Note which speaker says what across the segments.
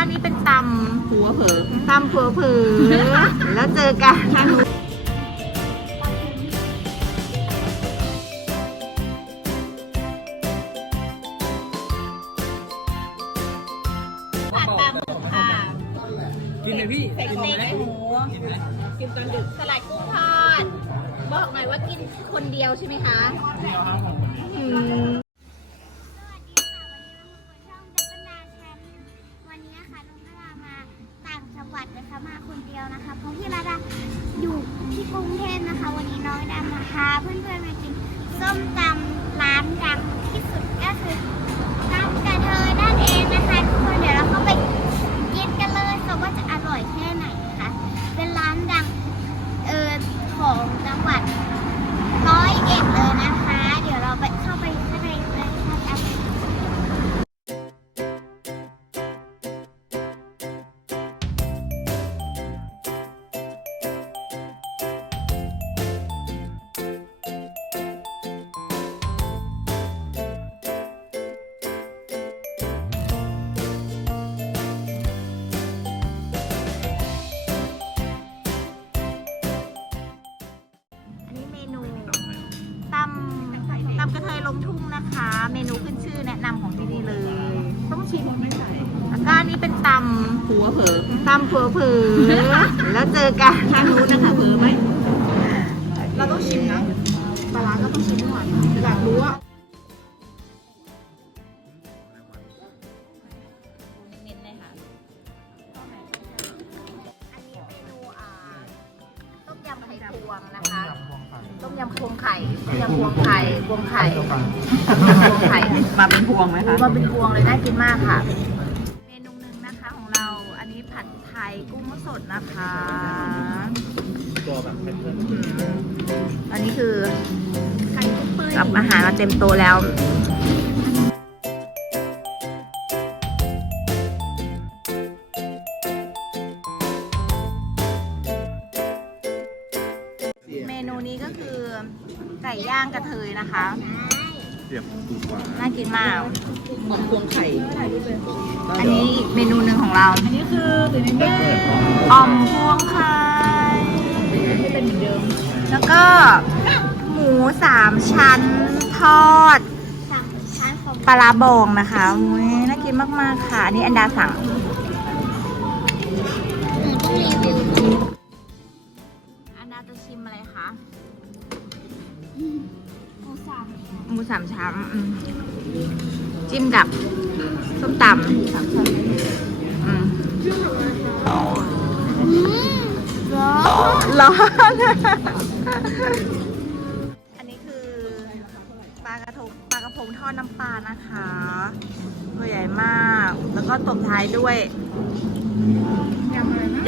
Speaker 1: อันนี้เป็นตำ
Speaker 2: หัวเผลอ
Speaker 1: ตำเผือเผือแล้วเจอกันผัดปลาหมึกค่ะ
Speaker 2: กินเลยพี่
Speaker 1: ใส่สเต็กหมู
Speaker 2: กินตอนดึก
Speaker 1: สลัดกุ้งทอด บอกหน่อยว่ากินคนเดียวใช่ไหมคะ
Speaker 3: ต่างจังหวัดนะคะมาคนเดียวนะคะเพราะพี่ราดาอยู่ที่กรุงเทพนะคะ วันนี้น้องดามาพาเพื่อนๆมากินส้มตำร้านดังที่สุดก็คือร้านกระเทยนั่นเองนะคะทุกคนเดี๋ยวเราเข้าไปกินกันเลยค่ะว่าจะอร่อยแค่ไหนนะคะเป็น เม
Speaker 1: นูขึ้นชื่อแนะนำของที่นี่เลย ต้องชิมแล้วก็อันนี้เป็นตำ
Speaker 2: หัวเผลอ
Speaker 1: ตำเผือเผือแล้วเจอกัน
Speaker 2: ทางนู้นนะคะเผลอไหม
Speaker 1: เราต้องชิมนะปลาร้าก็ต้องชิมก่อนอยากรู้ว่าเน้นๆเลยค่ะ อันนี้เมนูอ่าต้มยำไข่พวงนะคะ ต้มยำพวงไข่ต้มยำพวงไข่พวงไข่พวงไข่
Speaker 2: มาเป็นพวงไหมคะ
Speaker 1: มาเป็นพวงเลยน่ากินมากค่ะ เมนูหนึ่งนะคะของเรา อันนี้ผัดไทยกุ้งสดนะคะอันนี้คือกับอาหารเราเต็มโตะแล้วเมนูนี้ก็คือไก่ย่างกระเทยนะคะ น่ากินมาก
Speaker 2: เหมือนพวงไข่
Speaker 1: อันนี้อีกเมนูหนึ่งของเรา อันนี้คืออ่อมพวงไข่เป็นเหมือนเดิม แล้วก็ หมูสามชั้นทอด
Speaker 3: สั่งชั้นของ
Speaker 1: ปลาร้าบองนะคะอุ้ยน่ากินมาก ๆ ค่ะ อันนี้อันดาสั่ง
Speaker 3: หนูต้องรีวิว
Speaker 1: อันดาจะชิมอะไรคะ
Speaker 3: หมูสาม
Speaker 1: หมูสามชั้นอืมจิ้มกับส้มตำสามชั้นอืม
Speaker 3: อืมร้อน
Speaker 1: ร้อน อันนี้คือปลากระทงปลากระพงทอดน้ำปลานะคะตัวใหญ่มาก แล้วก็ตบท้ายด้วย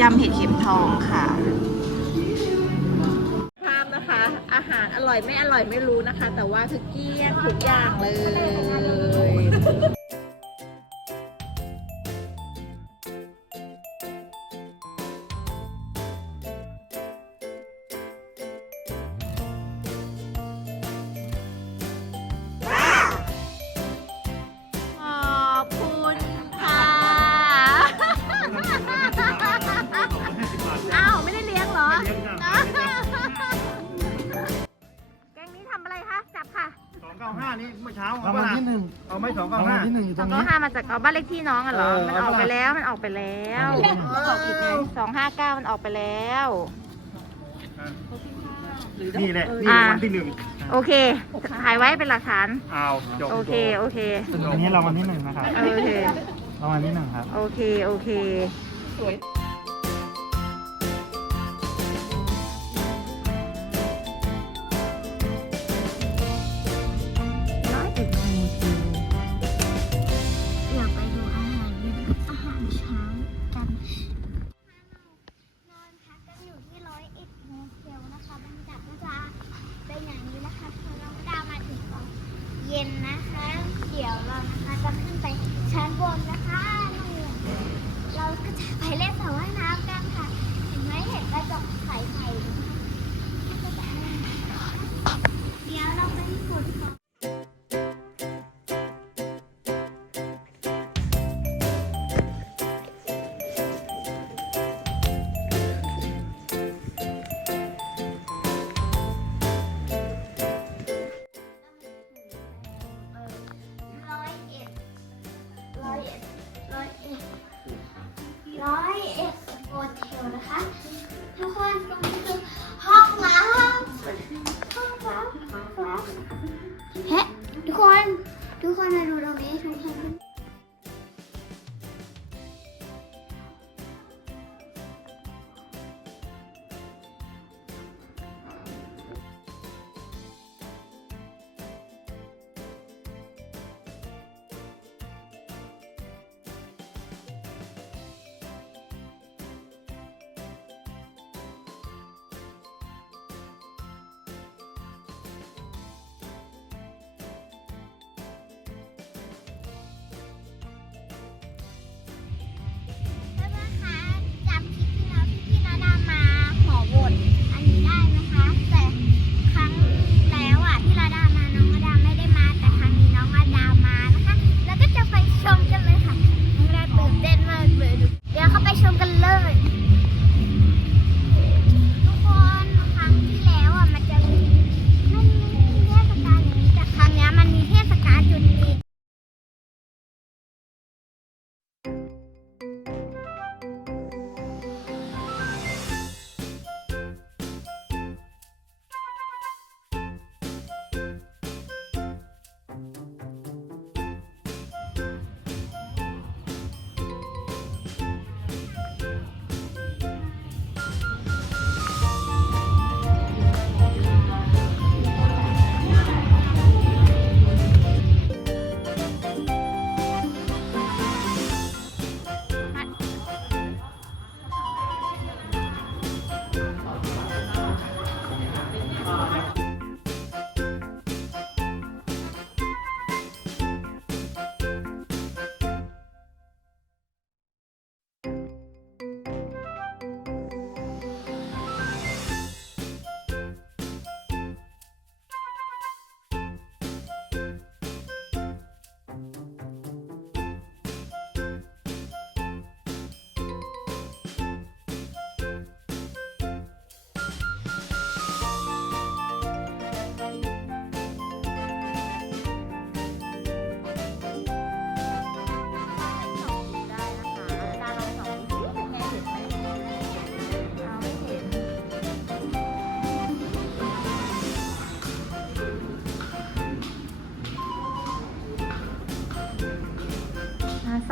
Speaker 1: ยำเห็ดเข็มทองค่ะ รอร่อยไม่อร่อยไม่รู้นะคะ แต่ว่าคือเกลี้ยงทุกอย่างเลย นี่
Speaker 4: เมื่อเช้าเอา
Speaker 5: รางวัลที่หนึ่ง
Speaker 4: เอาไหม่สองเก้ารา
Speaker 5: งวั
Speaker 4: ห้า
Speaker 5: ลที่หนึ่งอยู่
Speaker 1: ส
Speaker 5: ต
Speaker 1: อ
Speaker 5: รงง
Speaker 1: เก้า
Speaker 5: นี้
Speaker 1: ห้ามาจากเอาบ้านเลขที่น้องอะเหรอ
Speaker 4: เออ
Speaker 1: มันออกไปแล้ว มันออกไปแล้ว
Speaker 2: ประกอบอีกไง
Speaker 1: สองห้าเก้ามันออกไปแล้ว
Speaker 4: นี่แหละนี่
Speaker 1: อ่า
Speaker 4: รางวัลที่หนึ่ง
Speaker 1: โอเค ถ่ายไว้เป็นหลักฐาน
Speaker 4: เอาจบ
Speaker 1: โอเค โอเค
Speaker 5: อันนี้รางวัลที่หนึ่งนะครับ
Speaker 1: โอเค
Speaker 5: รางวัลที่หนึ่งครับ
Speaker 1: โอเค โอเค
Speaker 3: เ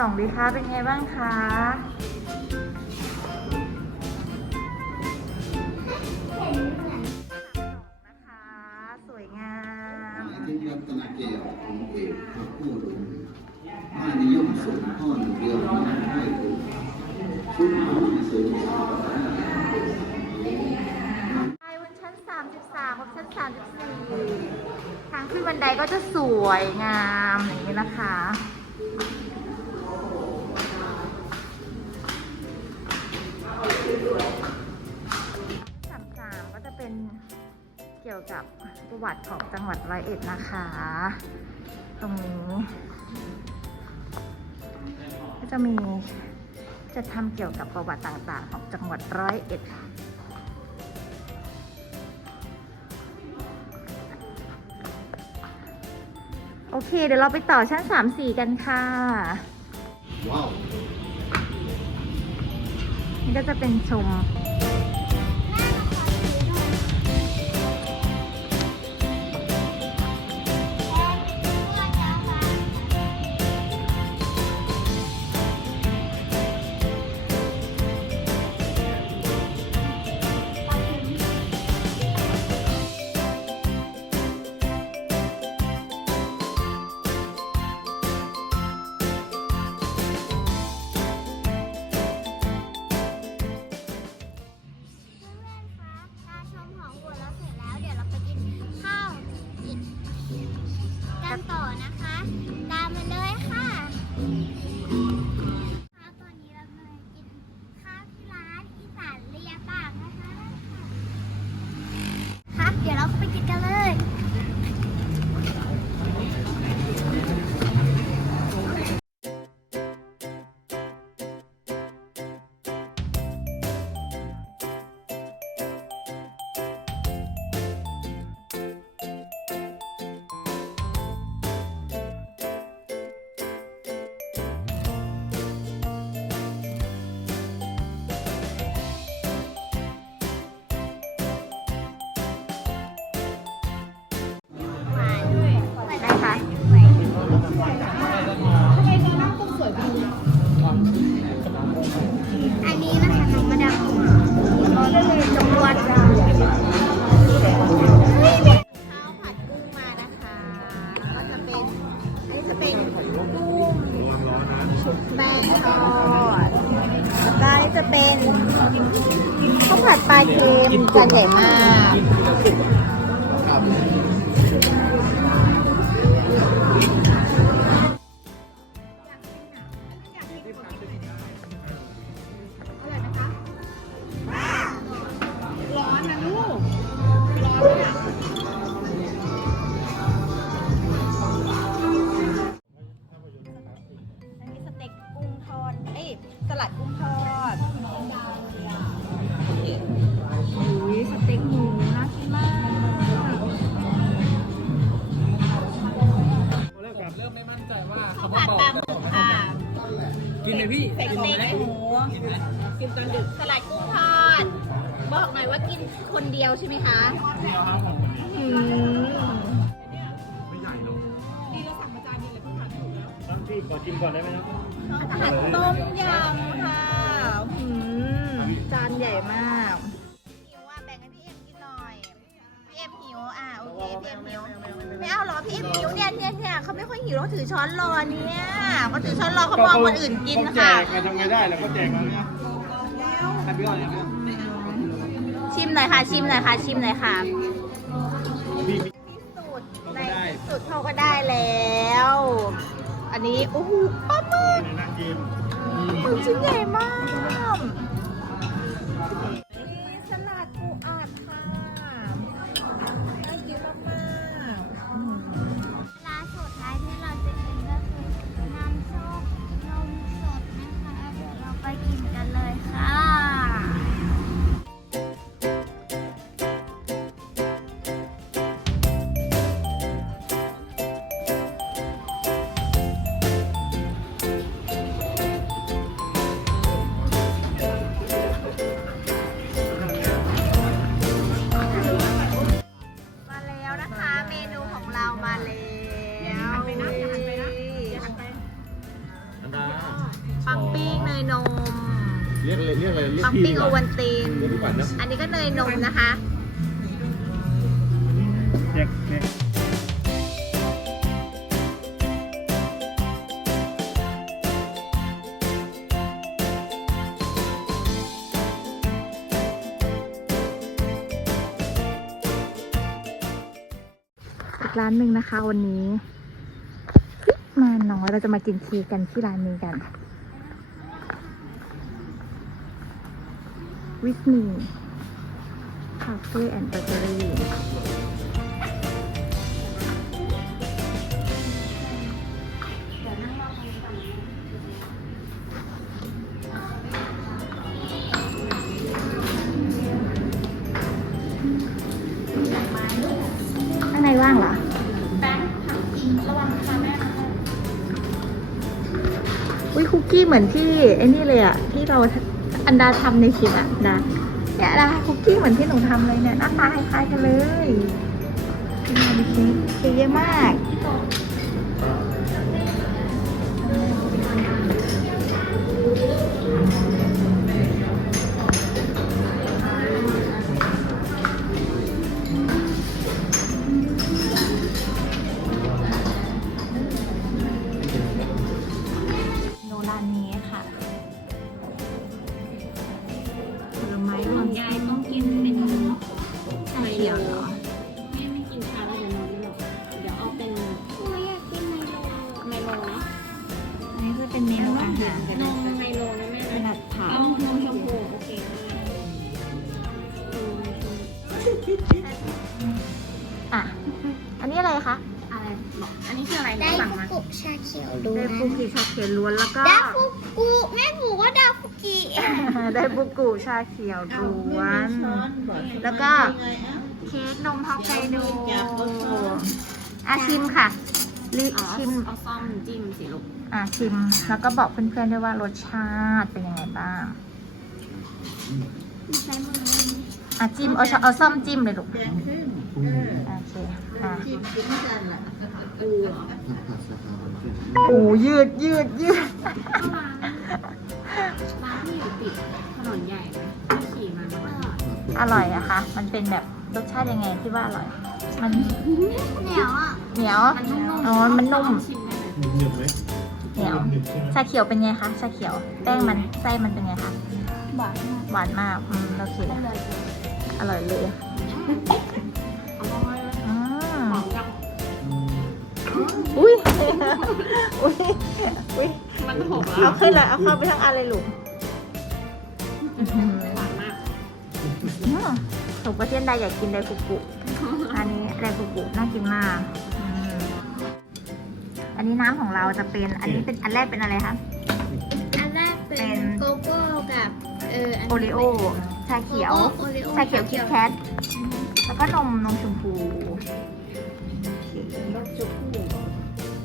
Speaker 3: สองดีคะเป็นไง
Speaker 1: บ้างคะนะคะสวยงาม
Speaker 6: ที่รัตนาเกลของเอกพระผู้หลวงมานิยมสงฆ์พ่อหนึ่งเดียวน้องให้ถึงชุดของสูงสาว
Speaker 1: ไปบนชั้น 33กับชั้น 34 ทางขึ้นบันไดก็จะสวยงามอย่างนี้นะคะ กี่ยวกับประวัติของจังหวัดร้อยเอ็ดนะคะ ตรงนี้ ก็จะมีจะทำเกี่ยวกับประวัติต่างๆ ของจังหวัดร้อยเอ็ดโอเค เดี๋ยวเราไปต่อชั้น 3 4 กันค่ะ
Speaker 6: ว้าว
Speaker 1: นี่ก็จะเป็นชม ม
Speaker 2: อื
Speaker 1: ม
Speaker 4: ไม่ใหญ่หรอกตั้งที่ขอชิมก่อนได้ไหมครับ
Speaker 1: ผัดต้มยำค่ะอืมจานใหญ่มากหิวอะแบ่งให้พี่เอ็มกินหน่อย พี่เอ็มหิวอะโอเคพี่เอ็มหิวไม่เอาหรอพี่เอ็มหิวเนี่ยเนี่ยเนี่ยเขาไม่ค่อยหิวเขาถือช้อนรอเนี่ยเขาถือช้อนรอเขามองคนอื่นกิน
Speaker 4: ต้อง
Speaker 1: นะ
Speaker 4: แจ
Speaker 1: คะ
Speaker 4: กไงทำไงได้เราก็แจกมาเนี่ยใครพี่อ้อยเนี่ย
Speaker 1: ชิม หน่อยค่ะ ชิมหน่อยค่ะ ชิมหน่อยค่ะ
Speaker 4: พี่
Speaker 1: สุดในที่สุดเขาก็ได้แล้ว อันนี้โอ้โหปลาหมึก
Speaker 4: ในนั่งกิน
Speaker 1: หมึกชิ้นใหญ่มาก ก
Speaker 3: ร้าน
Speaker 1: หนึ่งนะคะ วันนี้ มาน้อยเราจะมากินเค้กกันที่ร้านนี้กัน วิสนีคาเฟ่แอนด์เบเกอรี่ กกี้เหมือนที่ไอ้นี่เลยอะที่เราอันดาทำในคลิปอะนะเนี่ยนะคุกกี้เหมือนที่หนูทำเลยเนี่ยหน้าตาคล้ายๆกันเลยเป็
Speaker 2: น
Speaker 1: เค้
Speaker 2: กเยอะ
Speaker 1: มาก
Speaker 2: สั่ง
Speaker 3: ฟุ
Speaker 2: มา
Speaker 3: กุชาเขียวด้ว
Speaker 1: ได้
Speaker 3: ย
Speaker 1: บุกิชาเขียวล้วนแล้วก็
Speaker 3: ดาฟุกุแม่หมูว่าดาฟุกิ
Speaker 1: ได้บุกุชาเขียวล้วน แล้วก็เค้กนมฮอกไกโดอะชิมค่ะลิ
Speaker 2: อ๋อ
Speaker 1: ชิม
Speaker 2: เอาซ่อมจิ้มสิลูก
Speaker 1: อะชิม แล้วก็บอกเพื่อนๆด้วยว่ารสชาติเป็นยังไงบ้าง
Speaker 3: ใช้มือเลย
Speaker 1: อะจิ้มเอาช้อนเอาซ่อมจิ้มเลยลูกโอเคอะ
Speaker 2: ปูเหรอ
Speaker 1: โอ้ยืดยืดยืด
Speaker 2: ก็ร้านร้านที่อยู่ติดถนนใหญ่นะที่ขี่มาเมื่อวาน
Speaker 1: อร่อยอะคะ มันเป็นแบบรสชาติยังไงที่ว่าอร่อย มัน
Speaker 3: เหนียวอะ
Speaker 1: เหนียว
Speaker 2: มันนุ่มๆ
Speaker 1: อ๋อมันนุ่ม
Speaker 2: ชิมได้ไหม
Speaker 4: หนึบไหม
Speaker 1: เหนียว ชาเขียวเป็นไงคะ ชาเขียว แป้งมันไส้มันเป็นไงคะ
Speaker 3: หวานมาก
Speaker 1: หวานมาก อืม โอเค อร่อยเลย
Speaker 2: อ อุ้ย
Speaker 1: อุ้ย อุ้ย
Speaker 2: มันหกแล้
Speaker 1: เอา
Speaker 2: ว
Speaker 1: ขึ้นเลยเอาเข้าไปทั้งอันเลยลูกอื้อหือ
Speaker 2: หวานมาก
Speaker 1: อืมถูกประเทศใดอยากกินไดฟุกุอันนี้ไดฟุกุน่ากินมากอืมอันนี้น้ำของเราจะเป็น อันนี้เป็นอันแรกเป็นอะไรคะ
Speaker 3: อันแรกเป็
Speaker 1: เป็น
Speaker 3: นโกโก้กับเอออัน
Speaker 1: โอริโอ ชาเขียว
Speaker 3: โอริโอ
Speaker 1: ชาเขียวคิดแคท แล้วก็นมนมชมพู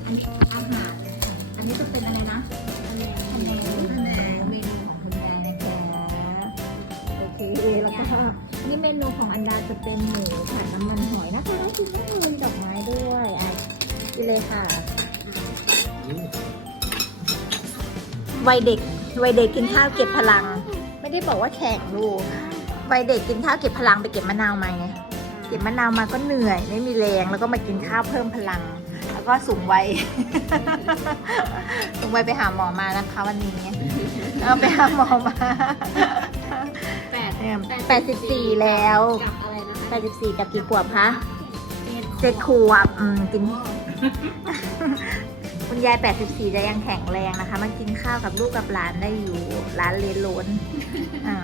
Speaker 1: อันนี้อาหาร อันนี้จะเป็นอะไรนะคะแนนคะแนนเมนูของคุณแม่นะคะโอเคแล้วก็นี่เมนูของอันดาจะเป็นหมูผัดน้ำมันหอยนะคะแล้วคุณก็มีดอกไม้ด้วยอะกินเลยค่ะวัยเด็กวัยเด็กกินข้าวเก็บพลัง ไม่ได้บอกว่าแข่งลูกวัยเด็กกินข้าวเก็บพลังไปเก็บมะนาวมาไงเก็บมะนาวมาก็เหนื่อย ไม่มีแรงแล้วก็มากินข้าวเพิ่มพลัง ก็สูงวัย สูงวัยไปหาหมอมานะคะวันนี้เอาไปหาหมอมา
Speaker 2: แปด
Speaker 1: แปดสิบสี่แล้ว
Speaker 2: กับอะไรนะคะ
Speaker 1: แปดสิบสี่กับกี่ขวบคะเจ็ดขวบอืมกินคุณยาย 84 จะยังแข็งแรงนะคะ มากินข้าวกับลูกกับหลานได้อยู่ ร้านเลนโลนอ่า